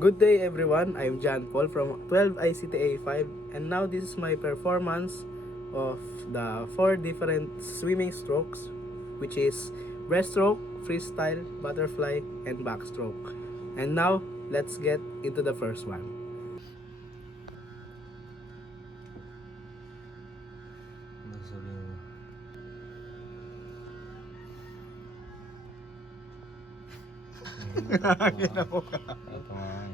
Good day everyone, I'm John Paul from 12 ICTA 5 and now this is my performance of the 4 different swimming strokes, which is breaststroke, freestyle, butterfly, and backstroke. And now, let's get into the first one. Ano sabihin mo? Ito nga eh.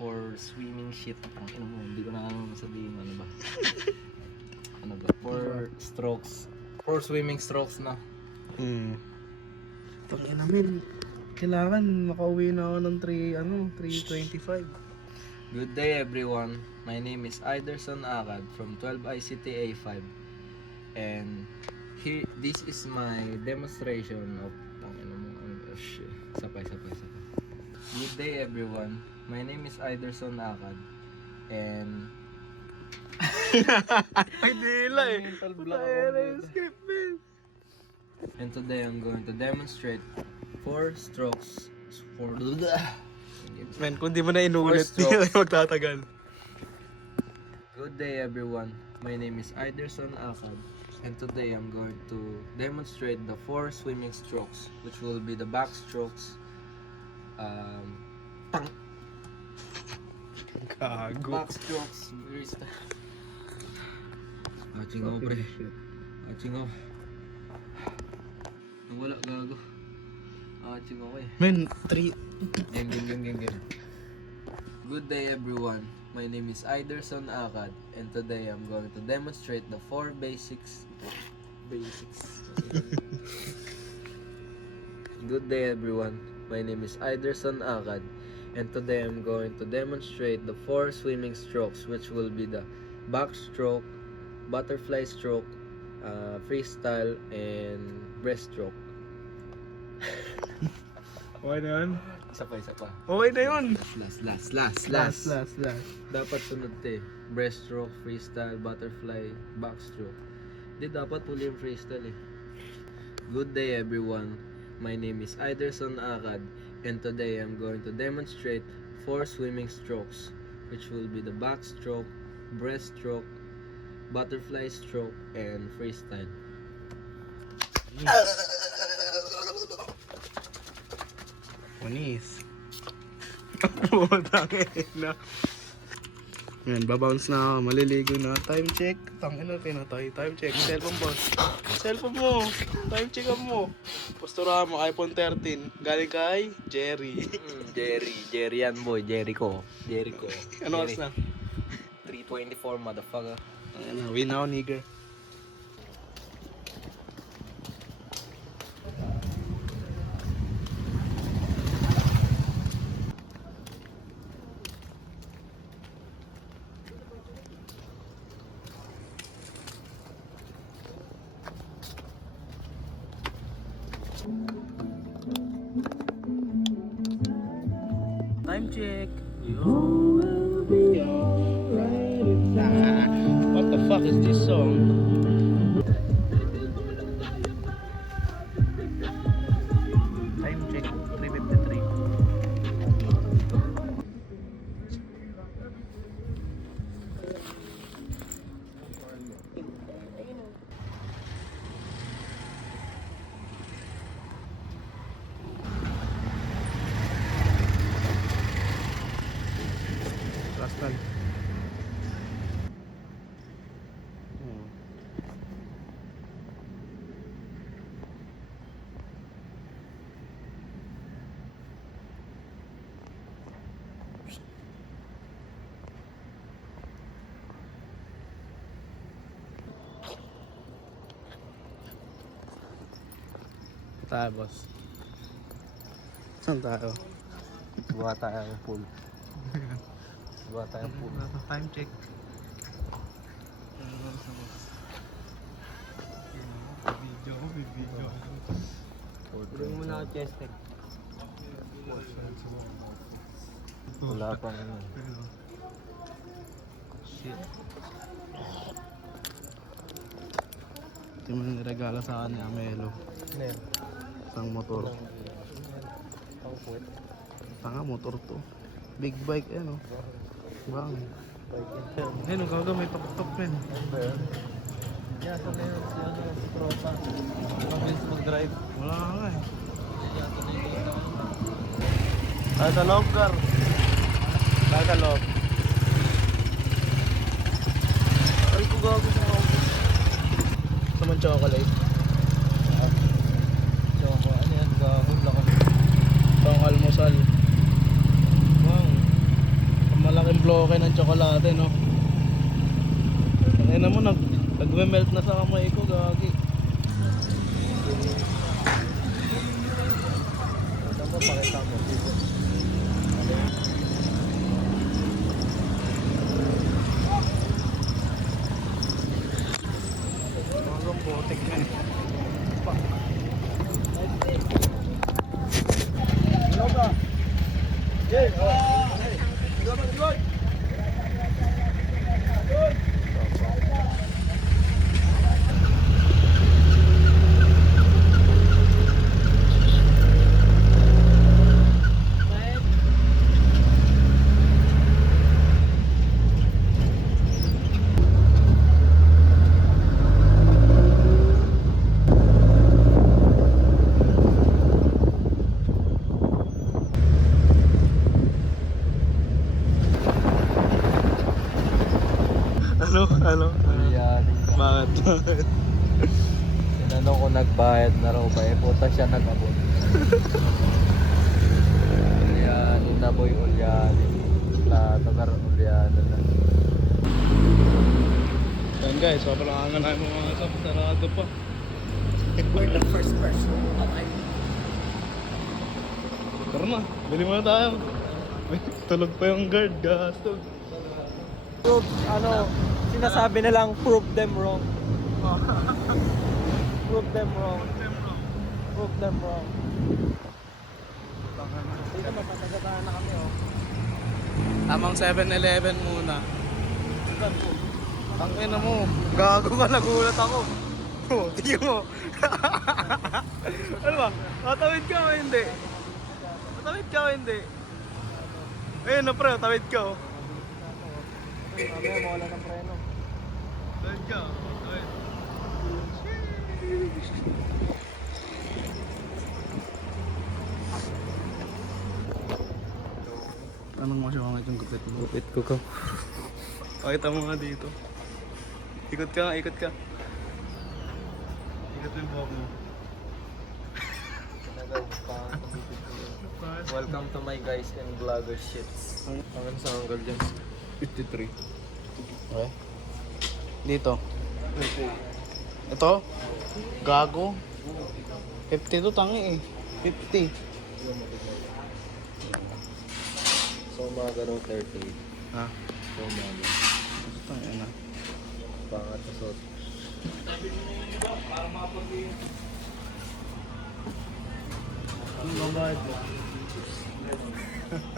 For swimming shit, ang ino mo, hindi ko na alam sabihin ano ba. Ano ba? For strokes. For swimming strokes na. Tangina namin, kailangan makauwi na ako ng 3:25. Good day everyone. My name is Iderson Akad from 12 ICTA 5. And this is my demonstration of shit. Sapay. Good day everyone. My name is Iderson Akad and Ay, dila eh. Mental block Ay, ako, yung script, man. and today I'm going to demonstrate 4 strokes for Man, kung di mo na inuulit, Four hindi strokes. na magtatagal. Good day everyone. My name is Iderson Akad and today I'm going to demonstrate the 4 swimming strokes, which will be the backstrokes, Gago. backstrokes, freestyle. Aching ako pre. Aching ako. Wala gago. Aching ako eh. Man, 3. Game. Good day everyone. My name is Iderson Akad and today I'm going to demonstrate the 4 basics. Good day everyone. My name is Iderson Akad and today I'm going to demonstrate the 4 swimming strokes, which will be the backstroke, butterfly stroke, freestyle, and breaststroke. Okay na yun? Isa pa. Okay na yun! Last. Last. Dapat sunod breaststroke, freestyle, butterfly, backstroke. Di dapat huli yung freestyle eh. Good day everyone. My name is Iderson Akad and today I'm going to demonstrate 4 swimming strokes, which will be the backstroke, breaststroke, butterfly stroke, and freestyle. Manis. Putang ina. Yan, babounce na ako. Maliligo na. Time check. Tangina, pinatay. Time check. Cellphone boss. Cellphone mo. Time check up mo. Postura mo. iPhone 13. Galing kay Jerry. Jerry yan boy, Jericho. Ano oras na? 3:24 motherfucker. Ano, win now, nigger. Time check. You will be alright. What the fuck is this song? Time check 3:53. Last one. Tayo, boss. Saan tayo? Buha tayo ng pool. Time check. Video. Bring mo na chest tech. Wala pang ano. Shit. Ito mo niregalo sa akin ni Amelo. Isang motor. Tanga motor to. Big bike, ano. Bang. Ayun, gaga may tok-tok men. Yeah, so na yun, si Tropa. Mabilis mag-drive. Wala nga eh. Tayo sa loob, Gar. Tayo sa loob. Ay, ko gago sa mga Gusto mong chocolate? Choco, ano yan, gago, laki. Pang almusal. Wow. Ang malaking bloke ng tsokolate, no? Ang ina mo, nagme-melt na sa kamay ko, gagi. Ito mo, pakita mo. Mga botek na eh. Ano? Yan. Bakit? Tinanong ko nagbayad na raw ba, eh puta siya nag-abot. Ulyanin na boy, ulyanin. Plato na rin ulyanin na. Yan guys, sobrang angan namin mga kasap. Sarado pa. We're the first person. Tara na, bili muna tayo. Tulog pa yung guard, gastog. Sinasabi na lang, prove them wrong. Prove them wrong. Prove them wrong. Dito magpapagatahan na kami, oh. Tamang 7-Eleven muna. Ang ina mo, gago ka, nagulat ako. Oh, tingin mo. Ano ba? Tatawid ka o hindi? Tatawid ka o hindi? Ayun na pre, tawid ka o. Mamaya mawala ng preno. Tawid ka o. Tawid. Tanong mo siya kung itong gupit mo. Lupit ko ka. Pakita mo nga dito. Ikot ka nga, ikot ka. Ikot mo yung buhok mo. Welcome to my guys and vlogger shits. Pangan sa uncle dyan. 53. Okay. Dito. Ito? Gago. 52 tangi eh. 50. So umaga raw 30. Ha? So umaga. Tangi na. Pangat sa sot.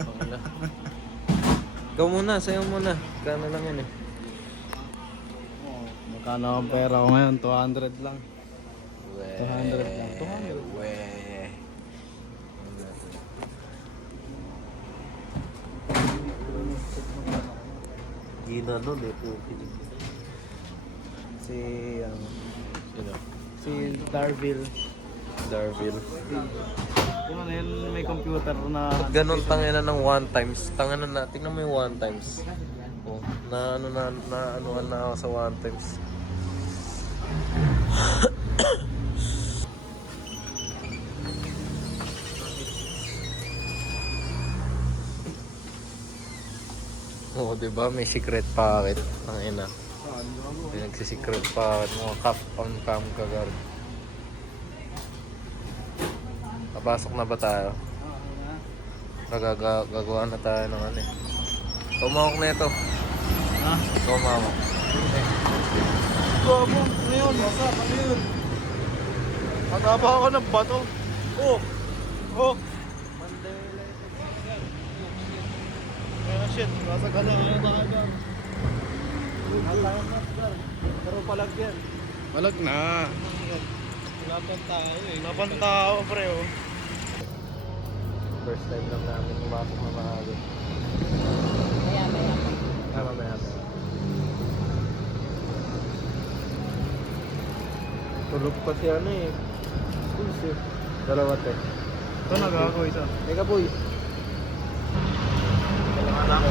Pangala. Ikaw muna, sayo muna. Kano lang yan eh. Magkano ang pera ko ngayon? 200 lang. 200 lang. 200. Weh. Gina nun eh. Si, ano, Sino? si Darville. Darville. Yung ano yun, may computer na... Ba't ganun tangina ng one times? Tangina na, tingnan mo yung one times. Oh, na anuhan na ako sa one times. Oo, diba? May secret pocket. Tangina. May nagsisecret pocket. Mga cap on cam kagad. Papasok na ba tayo? Gagawa na tayo ng ano eh. Tumawak na ito. Ha? Tumawak. Gago, ngayon, wasa, ano yun? Mataba ako ng bato. Oh! Oh! Ah, shit, nasa galaw na tayo. Pero palag yan. Malag na. Laban tayo eh. Laban tao, pre, oh. First time lang namin pumasok na maaga. Tulog pa si ano eh. Pulis eh. Dalawa te. Ito nag-ako isa. Teka boy. Kailangan ako.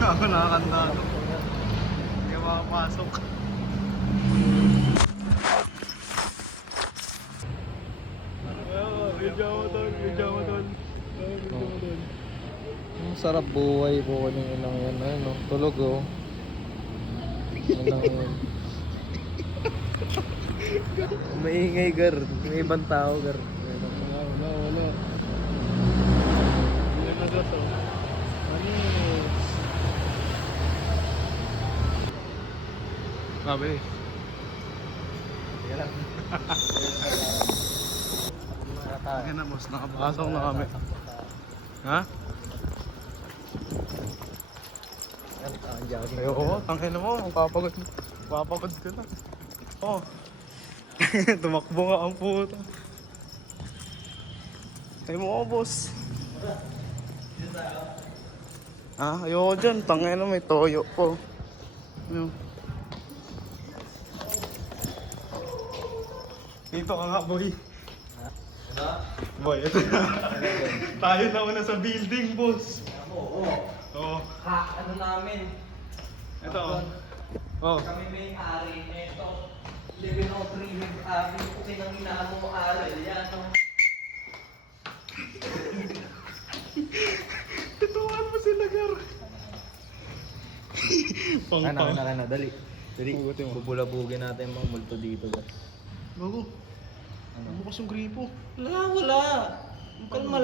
Ako nakakanta ako. Hindi ka makapasok. Video mo tol, video mo tol. Ang sarap buhay po ko ng inang yan. Ayun no? Tulog oh. Inang yan. Maingay gar. May ibang tao gar. Wala. Hindi na gas oh. Ano? Mabilis. Yan. Kaya na boss, nakapasok na kami. Ha? Ay, oo, tangin na mo, papagod ka na. Oh. Tumakbo nga ang puta. Ay mo ko boss. Ah, ayoko dyan, tangin na may toyo po. Ayun. Dito ka nga boy. Boy, ito na. Tayo na una sa building, boss. Oo. Oo. Ano namin? Ito. Oh. Kami may ari nito. 1103 ari ko kinang mo ari. Yan no. Tutukan mo sila, Gar. Ano, dali. Dali, Hugutin mo. bubulabugin natin yung mga multo dito. Bago. Ano mo kasong gripo? Wala. Kalma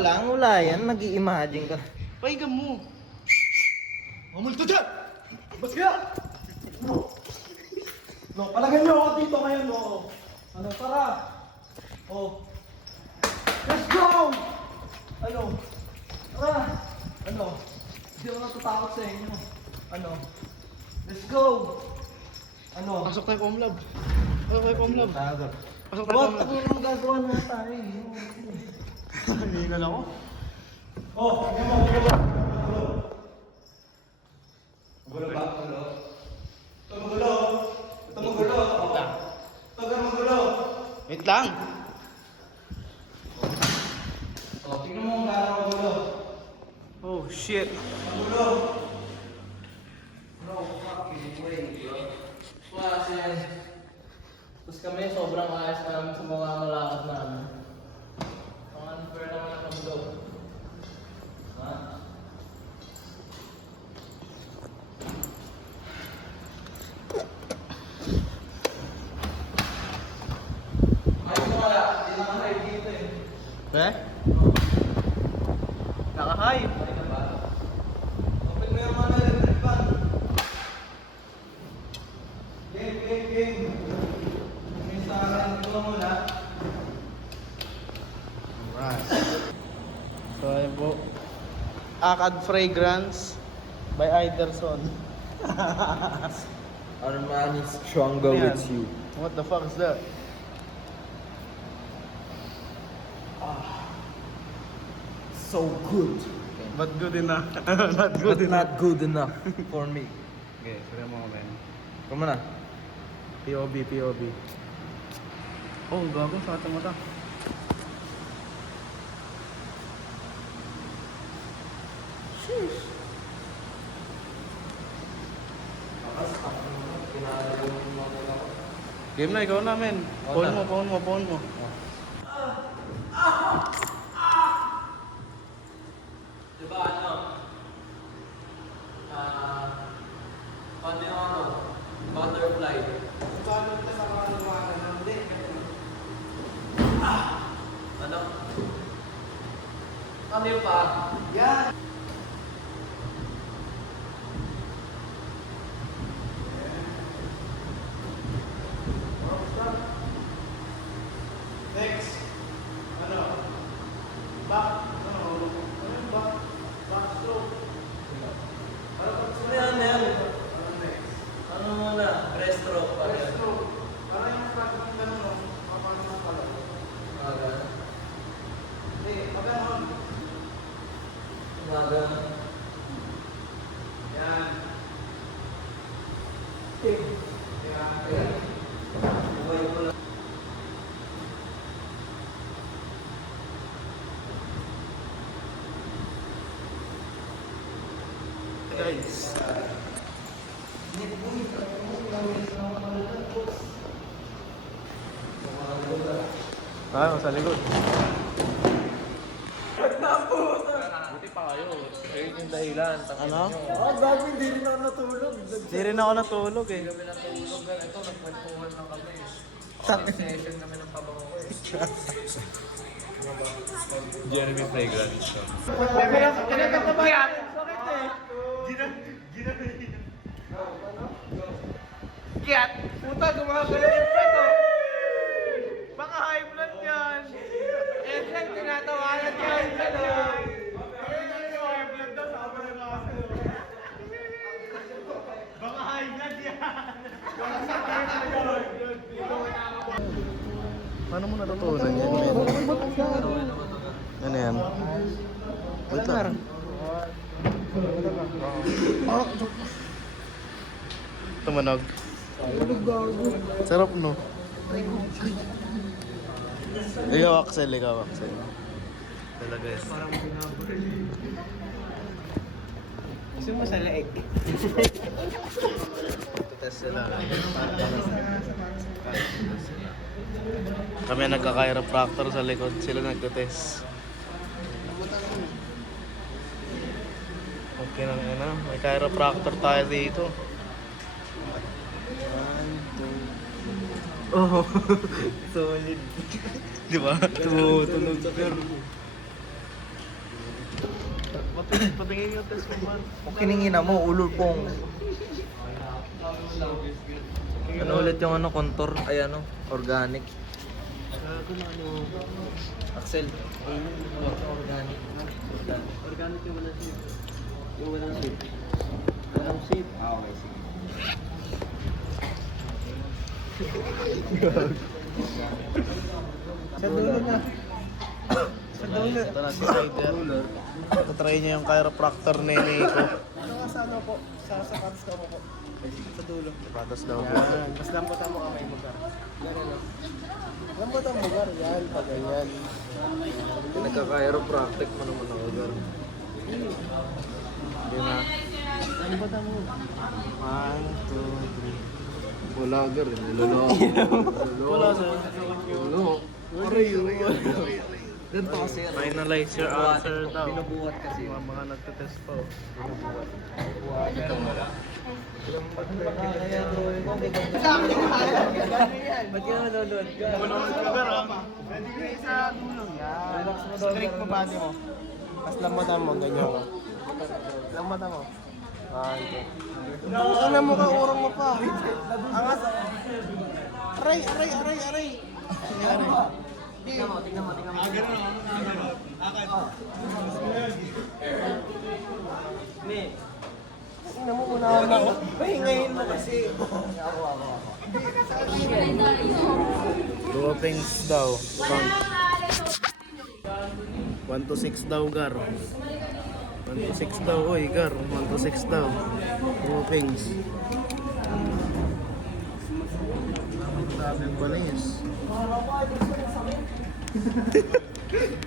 lang. Wala yan. Nag-i-imagine ka. Pahiga mo. Mamulto dyan! Bas ka! No, palagay niyo ako dito ngayon, no? Ano, tara! Oh. Let's go! Ano? Tara! Ano? Hindi ako natatakot sa inyo. Ano? Let's go! Ano? Pasok tayo Pomlab. Pasok tayo Pomlab. Pasok tayo What? Pomlab. Ano yung magagawa na tayo? Hindi na lang ako. Oh, hindi mo. Magulo ba? Ito magulo. Wait lang. Oh, tingnan mo kung gaano magulo. Oh, shit. Magulo. No fucking way, bro. Kasi, tapos kami sobrang ayos namin sa mga malakad namin. Ang unfair naman ang mundo. Ha? Ayos mo kaya, hindi na ka-hide dito eh. Eh? Naka-hide. Ay na ba? Open mo yung mga electric fan. Game. Minsan, ito muna. Alright. So, ayun po. Akad Fragrance by Iderson. Armani stronger Ayan. with you. What the fuck is that? So good. But good enough. Not good But enough. not good enough for me. Okay, sige mo men. Come na. POV. Oh, gago sa ating mata. Game na, ikaw na men. Phone mo. Diba ano? Ano? Butterfly. Ano? Ano yung pa? Yan. Next. Ano? Back stroke. Ano yan? Ano muna? Breaststroke pa yan. Parang yung flat ng gano'n, no? Papasok pala. Aga. Hindi, pag gano'n. Nga guys. Sa likod. Buti pa kayo. Ayun yung dahilan. Ano? Bago hindi rin ako natulog. Hindi rin ako natulog eh. Kami ng tulog. Ito, nagkwentuhan lang kami. Session kami ng pabango ko eh. Jeremy Fragrance Shop. Kiyat! Puta, gumagano yung peto! Baka high blood yan! Eh, yan, tinatawanan niya yung peto! Baka high blood yan! Paano mo natutunan yan, men? Ano yan? Wait lang. Tumunog. Sarap, no? Ikaw, Axel. Talaga yes. Gusto mo sa leeg? Test sila. Kami nagka-chiropractor sa likod. Sila nagtitest. Okay na nga na. May chiropractor tayo dito. Oh, solid. Di ba? Tumutunog sa pero. Patingin yung test mo man. Kung kiningina mo, ulol pong. Ano ulit yung ano, contour? Ay ano, organic. Axel. Organic. Organic yung walang shape. Yung walang shape. Walang shape? Ah, okay, sige. Sa dulo na. Sa dulo. Ito na si Ryder. Tatry niya yung chiropractor ni Nico. Sa ano po? Sa katas ka po. Sa dulo. Patas daw po. Yan. Mas lambutan mo kamay mo ka. Yan ano. Lambutan mo ka. Yan. Pag ganyan. Nagka-chiropractic mo naman ako, Gar. Yun na. Lambutan mo. 1, 2, 3. Wala, Gar. Niloloko. Wala sa Niloloko. Aray. Ganito kasi yan. finalize your answer daw. Binubuhat kasi. Mga nagtitest pa. Ba't ka naman doon? Pwede ka sa dulo. Yan. Straight mo body mo. Tapos lambutan mo. Ganyan ka. Lambutan mo. Ano mo ka? Urong mo pa. Angas. Aray. Tingnan mo. Tingnan mo unahan na ako. Pahingayin mo kasi. Groupings daw. 1 to 6 daw, Gar. 1 to 6 daw, oy, Gar. 1 to 6 daw. Groupings. Sabi ko na yes.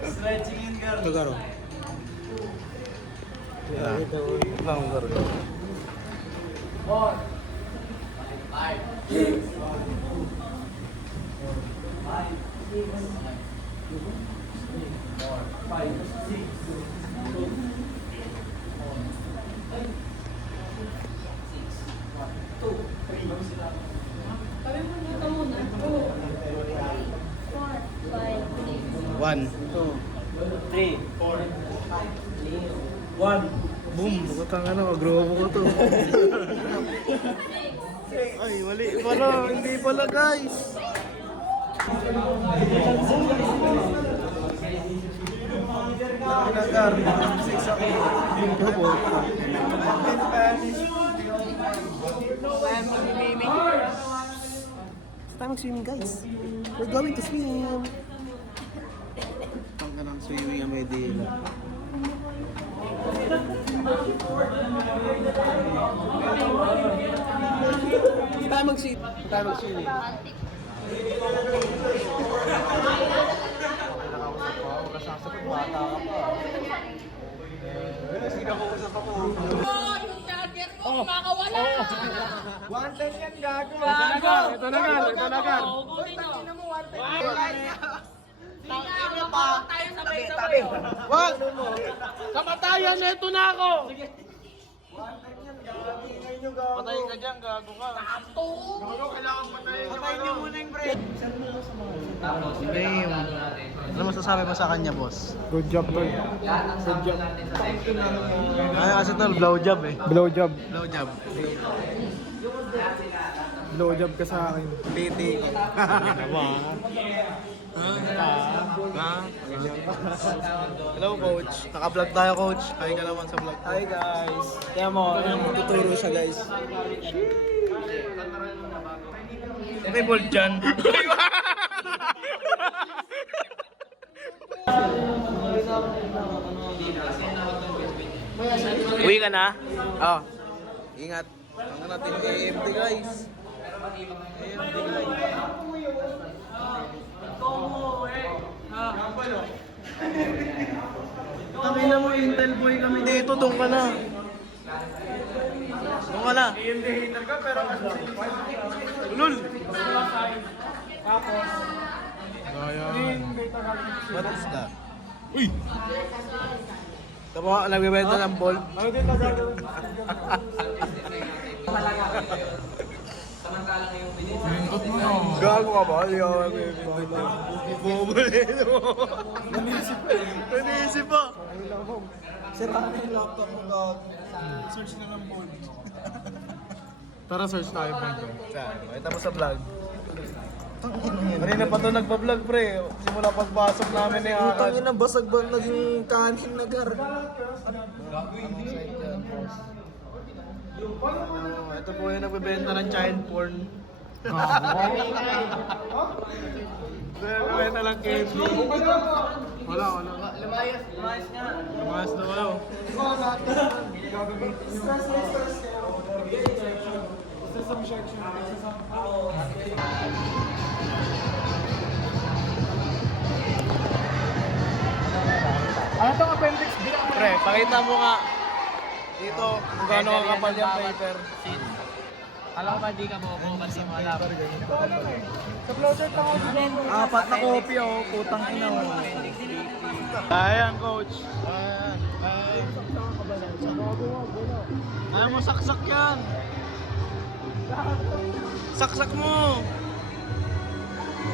Stretching in, Gar. Ito, Gar. Lang, Gar. One, 2, 3, 4, 1. Boom! Bukatang ano, agrupo ko to. Ay, mali pala. Hindi pala, guys. Nagar. 6 ako. Ito po. It's time mag-swimming, guys. We're going to swim. Tangka ng swimming ang Medina. It's time mag-swim. It's time mag-swimming. Bata ka pa. Sige ako usap ako. Makawala! 110 yan, gago. Ito na gar. Uy, tangina mo, 110. Tayo sabay-sabay. Wag! Kamatayan, ito na ako! Patay ka dyan, gago ka. Patay niyo muna yung break. Game. Ano masasabi mo sa kanya, boss? Good job, tol. Ano kasi tol, blowjob eh. Blowjob. Blowjob. Blowjob ka sa akin. Piti. Hello, coach. Naka-vlog tayo, coach. Hi ka naman sa vlog. Hi, guys. Kaya mo, tuturo siya, guys. May bolt dyan. Uwi ka na? Oh. Ingat. Ang natin AMD, guys. AMD, guys. Kami na mo, Intel boy kami dito. Doon ka na. Doon ka na. AMD hater ka, pero Lul! What is that? Uy! Tama, nagbibenta ng ball. Ano din na gagawin? Gago ka ba? Hindi ako nagbibenta. Bumulito mo. Nanisip pa. Sira na yung laptop mo, gago. Search na ng ball. Tara, search tayo po ito. Saan? Makita mo sa vlog. Kanina pa to nagpa-vlog, pre. Simula pagpasok namin ni Akad. Putang ina, basag ba naging kanin na gar? Ito po yung nagbebenta ng child porn. Nagbebenta lang candy. Wala. Lumayas na kayo. Ano itong appendix B? Pre, pakita mo nga dito kung gaano kakapal yung paper. Alam ko ba di ka mo kasi mo alam. Sa flowchart ako. Apat na copy oh, putang ina mo. Ayan, coach. Ayan. Ayaw mo saksak yan. Saksak mo.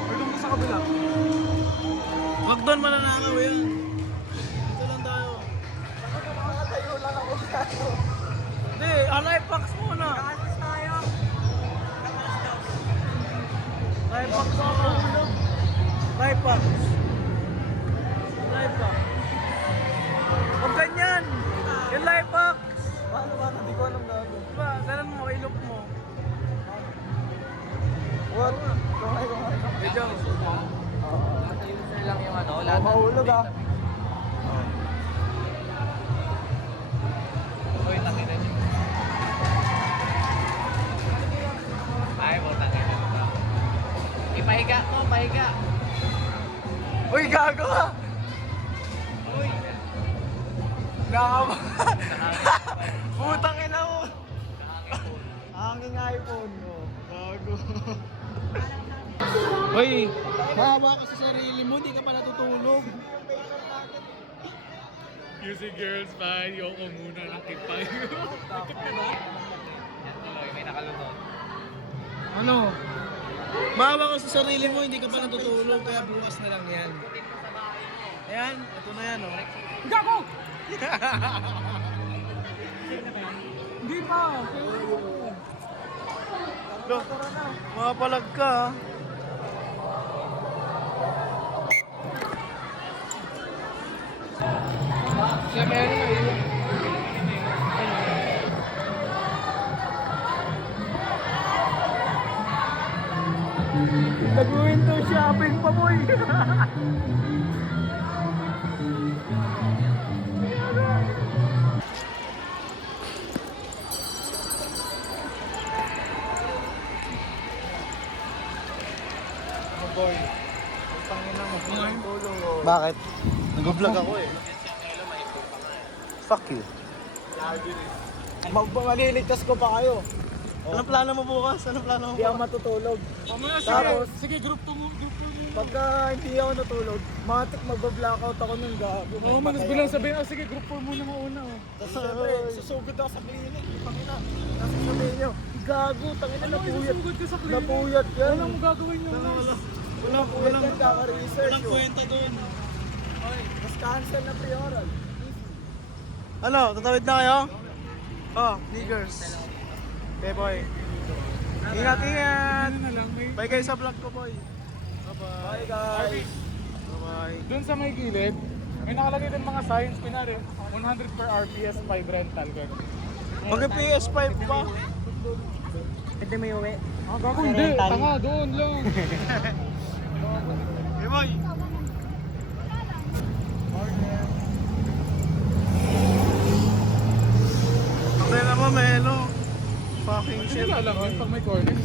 Doon ka sa kabila. Wag doon mananakaw yan. Dito lang tayo. Nakatayo lang ako. Hindi, life muna. Life packs ako. Life packs. Life packs. Huwag ganyan. Yung life packs. Paano? Hindi ko alam gago. Diba, ganun mo, ilok mo. What? Medyo. lang yung ano, lahat. Mahulog ah. Uy, tangina niyo. Ay, mo tangina. Ipahiga ko, pahiga. Uy, gago ka! Uy. Nakama. Putang ina mo. Hanging iPhone mo. Gago. Uy, mahawa ka sa sarili mo, di ka pa natutulog. Music girls, fine. Yoko muna. Nakipay. May nakalunod. Ano? Mahawa ka sa sarili mo, hindi ka pa natutulog, kaya bukas na lang yan. Ayan, ito na yan, oh. Gago! Hindi pa. Look, makapalag ka, ha? Nag-window shopping pa, boy. Boy, putangin na mo, tulong, oh. Bakit? Nag-vlog ako, eh. Fuck you. Magliligtas ko pa kayo. Anong plano mo bukas? Anong plano mo Hindi ako matutulog. Mamaya, Tapos, sige, group 2 mo. pagka hindi ako natulog, matik magba-blackout ako nun gago. Oo, manas bilang sabihin, sige, group 4 muna mauna. Tapos syempre, susugod ako sa clinic. Pangina, tapos sabihin nyo, gago, tangina napuyat. Sugod ka sa clinic. Napuyat yan. Walang magagawin yun. Napuyat yan, kaka-research. Walang kwenta doon. Mas cancel na pre-oral. Ano, tatawid na kayo? Oh, niggers. Okay, boy. Ingat, ingat. Ano na lang, may... Bye kayo sa vlog ko, boy. Bye guys. Bye-bye. Doon sa may gilid, may nakalagay din mga signs, pinari, 100 per RPS, 5 rental. Gano'n. Mag-PS5 pa. Pwede may uwi. Ah, gago, hindi. Tanga, doon lang. Hey, boy. Ang na mo, Melo. Fucking Hindi shit. ka alam yun pag may corners.